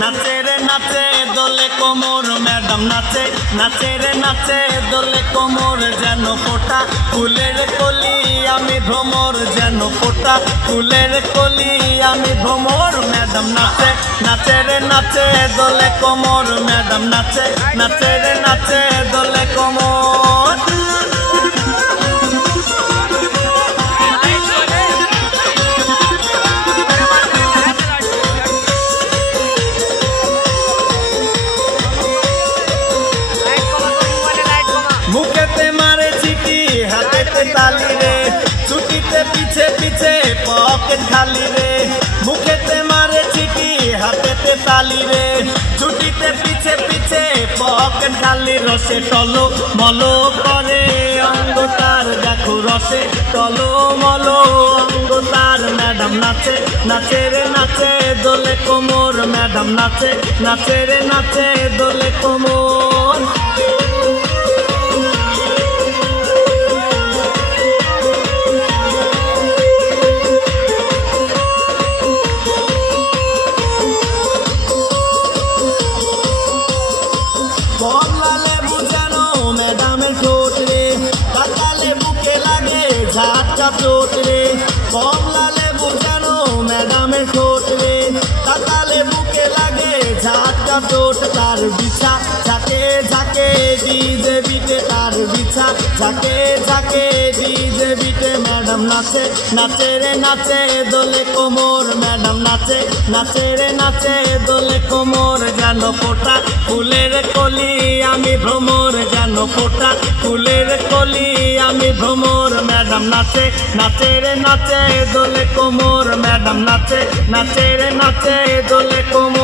নাচে রে নাচে দোলে কোমর ম্যাডাম নাচে নাচে রে নাচে দোলে কোমর যেন ফোটা ফুলের কলি আমি ভ্রমর যেন ফোটা ফুলের কলি আমি ভ্রমর ম্যাডাম নাচে নাচে রে নাচে দোলে কোমর ম্যাডাম নাচে নাচে রে নাচে দোলে কোমর मुखेते मारे चिटी हाथेते ताली रे छुटीते पीछे पीछे पॉकेट खाली रे मुखेते मारे चिटी हाथेते ताली रे छुटीते पीछे पीछे पॉकेट खाली रसे टलो मलो करे अंग तार देखो रसे टलो मलो अंग तार मैडम नाचे नाचे रे नाचे दोले कोमर मैडम नाचे नाचे रे नाचे दोले कोमर কমলা লেবু যেন ম্যাডামের ঠোঁট রে কাঁচা লেবু কে লাগে ঝাটকা চোট রে কমলা লেবু যেন ম্যাডামের ঠোঁট রে কাঁচা লেবু কে লাগে ঝাটকা চোট তার বিছা ঝাঁকে ঝাঁকে ডিজে বিটে তার বিছা ঝাঁকে ঝাঁকে ডিজে বিটে ম্যাডাম নাচে নাচে রে নাচে দোলে কোমর ম্যাডাম নাচে নাচে রে নাচে দোলে কোমর যেন ফোটা ফুলের কলি আমি ভ্রমর যেন ফোটা ফুলের কলি আমি ভ্রমর ম্যাডাম নাচে নাচে রে নাচে দোলে কোমর ম্যাডাম নাচে নাচে রে নাচে দোলে কোমর